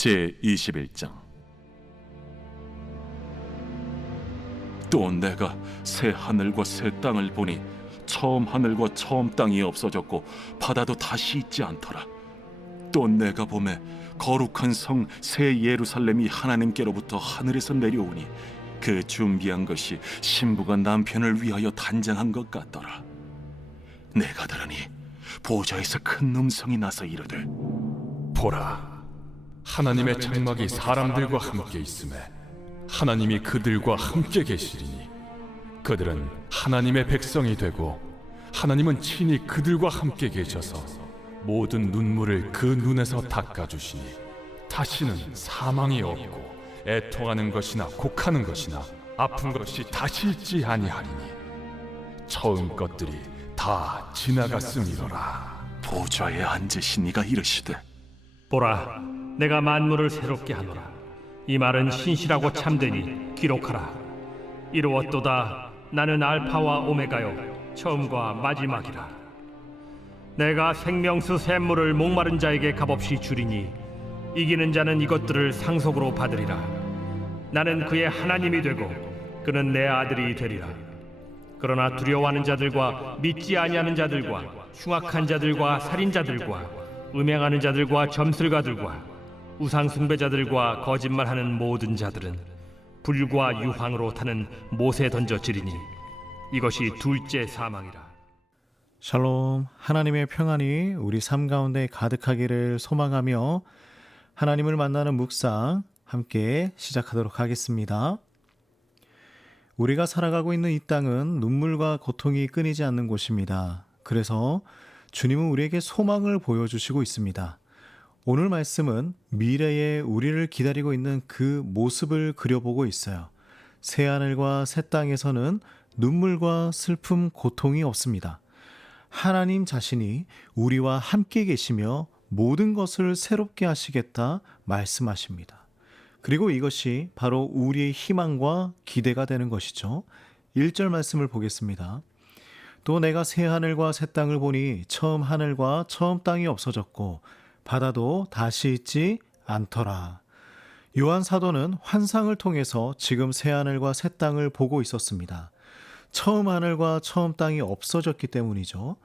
제21장. 또 내가 새 하늘과 새 땅을 보니 처음 하늘과 처음 땅이 없어졌고 바다도 다시 있지 않더라. 또 내가 보매 거룩한 성 새 예루살렘이 하나님께로부터 하늘에서 내려오니 그 준비한 것이 신부가 남편을 위하여 단장한 것 같더라. 내가 들으니 보좌에서 큰 음성이 나서 이르되, 보라, 하나님의 장막이 사람들과 함께 있음에 하나님이 그들과 함께 계시리니 그들은 하나님의 백성이 되고 하나님은 친히 그들과 함께 계셔서 모든 눈물을 그 눈에서 닦아주시니 다시는 사망이 없고 애통하는 것이나 곡하는 것이나 아픈 것이 다시 있지 아니하리니 처음 것들이 다 지나갔음이로라. 보좌에 앉으신 이가 이르시되, 보라, 내가 만물을 새롭게 하노라. 이 말은 신실하고 참되니 기록하라. 이루었도다. 나는 알파와 오메가요 처음과 마지막이라. 내가 생명수 샘물을 목마른 자에게 값없이 주리니 이기는 자는 이것들을 상속으로 받으리라. 나는 그의 하나님이 되고 그는 내 아들이 되리라. 그러나 두려워하는 자들과 믿지 아니하는 자들과 흉악한 자들과 살인자들과 음행하는 자들과 점술가들과 우상 숭배자들과 거짓말하는 모든 자들은 불과 유황으로 타는 못에 던져지리니 이것이 둘째 사망이라. 샬롬, 하나님의 평안이 우리 삶 가운데 가득하기를 소망하며 하나님을 만나는 묵상 함께 시작하도록 하겠습니다. 우리가 살아가고 있는 이 땅은 눈물과 고통이 끊이지 않는 곳입니다. 그래서 주님은 우리에게 소망을 보여주시고 있습니다. 오늘 말씀은 미래에 우리를 기다리고 있는 그 모습을 그려보고 있어요. 새하늘과 새 땅에서는 눈물과 슬픔, 고통이 없습니다. 하나님 자신이 우리와 함께 계시며 모든 것을 새롭게 하시겠다 말씀하십니다. 그리고 이것이 바로 우리의 희망과 기대가 되는 것이죠. 1절 말씀을 보겠습니다. 또 내가 새 하늘과 새 땅을 보니 처음 하늘과 처음 땅이 없어졌고 바다도 다시 있지 않더라. 요한 사도는 환상을 통해서 지금 새 하늘과 새 땅을 보고 있었습니다. 처음 하늘과 처음 땅이 없어졌기 때문이죠.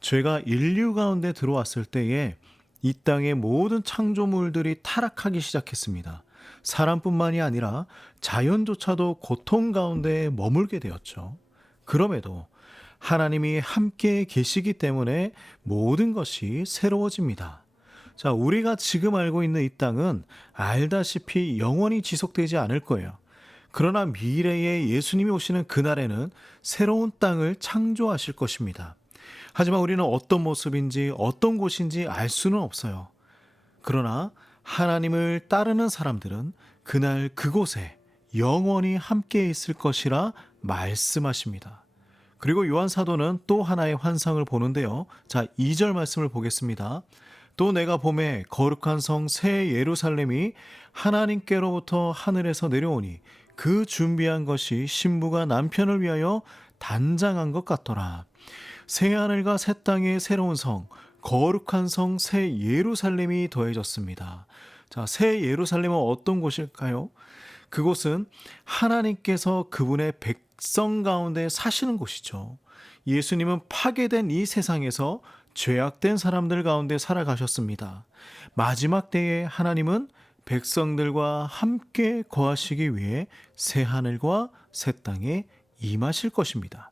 죄가 인류 가운데 들어왔을 때에 이 땅의 모든 창조물들이 타락하기 시작했습니다. 사람뿐만이 아니라 자연조차도 고통 가운데 머물게 되었죠. 그럼에도 하나님이 함께 계시기 때문에 모든 것이 새로워집니다. 자, 우리가 지금 알고 있는 이 땅은 알다시피 영원히 지속되지 않을 거예요. 그러나 미래에 예수님이 오시는 그날에는 새로운 땅을 창조하실 것입니다. 하지만 우리는 어떤 모습인지 어떤 곳인지 알 수는 없어요. 그러나 하나님을 따르는 사람들은 그날 그곳에 영원히 함께 있을 것이라 말씀하십니다. 그리고 요한 사도는 또 하나의 환상을 보는데요. 자, 2절 말씀을 보겠습니다. 또 내가 보매 거룩한 성 새 예루살렘이 하나님께로부터 하늘에서 내려오니 그 준비한 것이 신부가 남편을 위하여 단장한 것 같더라. 새 하늘과 새 땅의 새로운 성, 거룩한 성 새 예루살렘이 더해졌습니다. 자, 새 예루살렘은 어떤 곳일까요? 그곳은 하나님께서 그분의 백성 가운데 사시는 곳이죠. 예수님은 파괴된 이 세상에서 죄악된 사람들 가운데 살아가셨습니다. 마지막 때에 하나님은 백성들과 함께 거하시기 위해 새 하늘과 새 땅에 임하실 것입니다.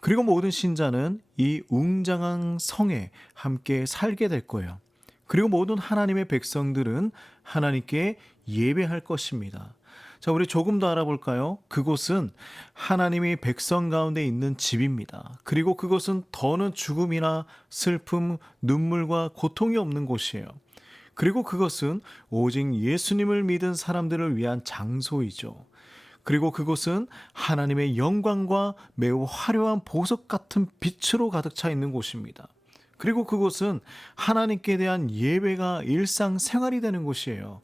그리고 모든 신자는 이 웅장한 성에 함께 살게 될 거예요. 그리고 모든 하나님의 백성들은 하나님께 예배할 것입니다. 자, 우리 조금 더 알아볼까요? 그곳은 하나님이 백성 가운데 있는 집입니다. 그리고 그곳은 더는 죽음이나 슬픔, 눈물과 고통이 없는 곳이에요. 그리고 그것은 오직 예수님을 믿은 사람들을 위한 장소이죠. 그리고 그곳은 하나님의 영광과 매우 화려한 보석 같은 빛으로 가득 차 있는 곳입니다. 그리고 그곳은 하나님께 대한 예배가 일상생활이 되는 곳이에요.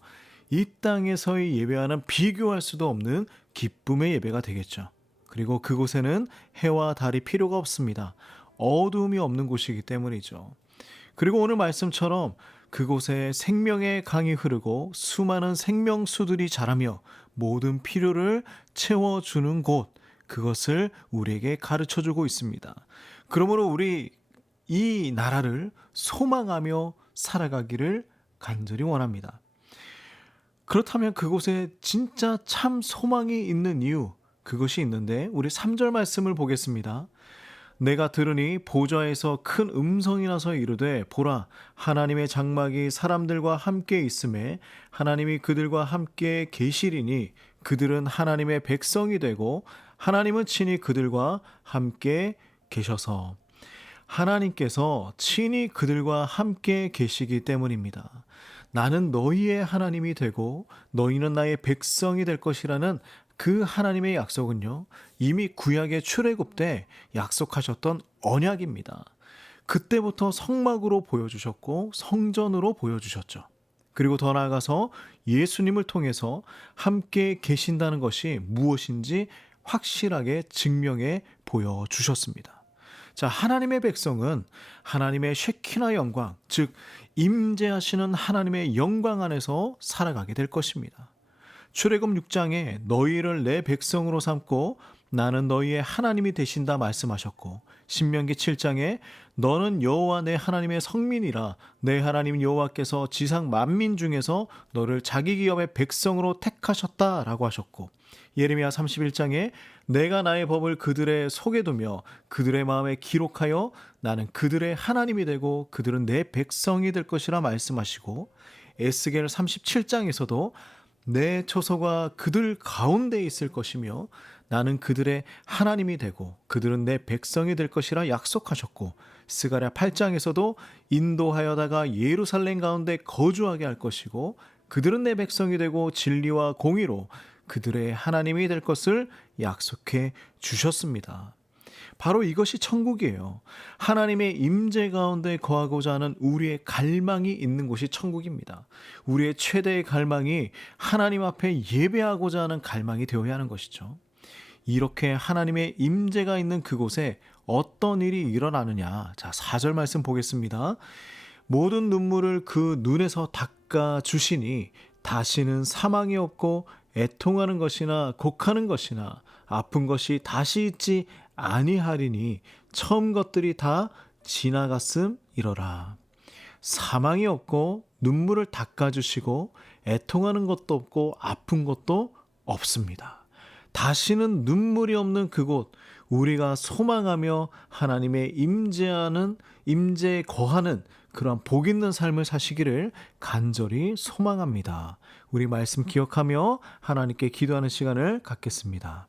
이 땅에서의 예배와는 비교할 수도 없는 기쁨의 예배가 되겠죠. 그리고 그곳에는 해와 달이 필요가 없습니다. 어두움이 없는 곳이기 때문이죠. 그리고 오늘 말씀처럼 그곳에 생명의 강이 흐르고 수많은 생명수들이 자라며 모든 필요를 채워주는 곳, 그것을 우리에게 가르쳐주고 있습니다. 그러므로 우리 이 나라를 소망하며 살아가기를 간절히 원합니다. 그렇다면 그곳에 진짜 참 소망이 있는 이유, 그것이 있는데 우리 3절 말씀을 보겠습니다. 내가 들으니 보좌에서 큰 음성이 나서 이르되 보라 하나님의 장막이 사람들과 함께 있음에 하나님이 그들과 함께 계시리니 그들은 하나님의 백성이 되고 하나님은 친히 그들과 함께 계셔서, 하나님께서 친히 그들과 함께 계시기 때문입니다. 나는 너희의 하나님이 되고 너희는 나의 백성이 될 것이라는 그 하나님의 약속은요, 이미 구약의 출애굽 때 약속하셨던 언약입니다. 그때부터 성막으로 보여주셨고 성전으로 보여주셨죠. 그리고 더 나아가서 예수님을 통해서 함께 계신다는 것이 무엇인지 확실하게 증명해 보여주셨습니다. 자, 하나님의 백성은 하나님의 쉐키나 영광, 즉 임재하시는 하나님의 영광 안에서 살아가게 될 것입니다. 출애굽 6장에 너희를 내 백성으로 삼고 나는 너희의 하나님이 되신다 말씀하셨고, 신명기 7장에 너는 여호와 내 하나님의 성민이라 내 하나님 여호와께서 지상 만민 중에서 너를 자기 기업의 백성으로 택하셨다라고 하셨고, 예레미야 31장에 내가 나의 법을 그들의 속에 두며 그들의 마음에 기록하여 나는 그들의 하나님이 되고 그들은 내 백성이 될 것이라 말씀하시고, 에스겔 37장에서도 내 처소가 그들 가운데 있을 것이며 나는 그들의 하나님이 되고 그들은 내 백성이 될 것이라 약속하셨고, 스가랴 8장에서도 인도하여다가 예루살렘 가운데 거주하게 할 것이고 그들은 내 백성이 되고 진리와 공의로 그들의 하나님이 될 것을 약속해 주셨습니다. 바로 이것이 천국이에요. 하나님의 임재 가운데 거하고자 하는 우리의 갈망이 있는 곳이 천국입니다. 우리의 최대의 갈망이 하나님 앞에 예배하고자 하는 갈망이 되어야 하는 것이죠. 이렇게 하나님의 임재가 있는 그곳에 어떤 일이 일어나느냐. 자, 4절 말씀 보겠습니다. 모든 눈물을 그 눈에서 닦아 주시니 다시는 사망이 없고 애통하는 것이나 곡하는 것이나 아픈 것이 다시 있지 아니하리니 처음 것들이 다 지나갔음이러라. 사망이 없고 눈물을 닦아주시고 애통하는 것도 없고 아픈 것도 없습니다. 다시는 눈물이 없는 그곳, 우리가 소망하며 하나님의 임재에 거하는 그러한 복 있는 삶을 사시기를 간절히 소망합니다. 우리 말씀 기억하며 하나님께 기도하는 시간을 갖겠습니다.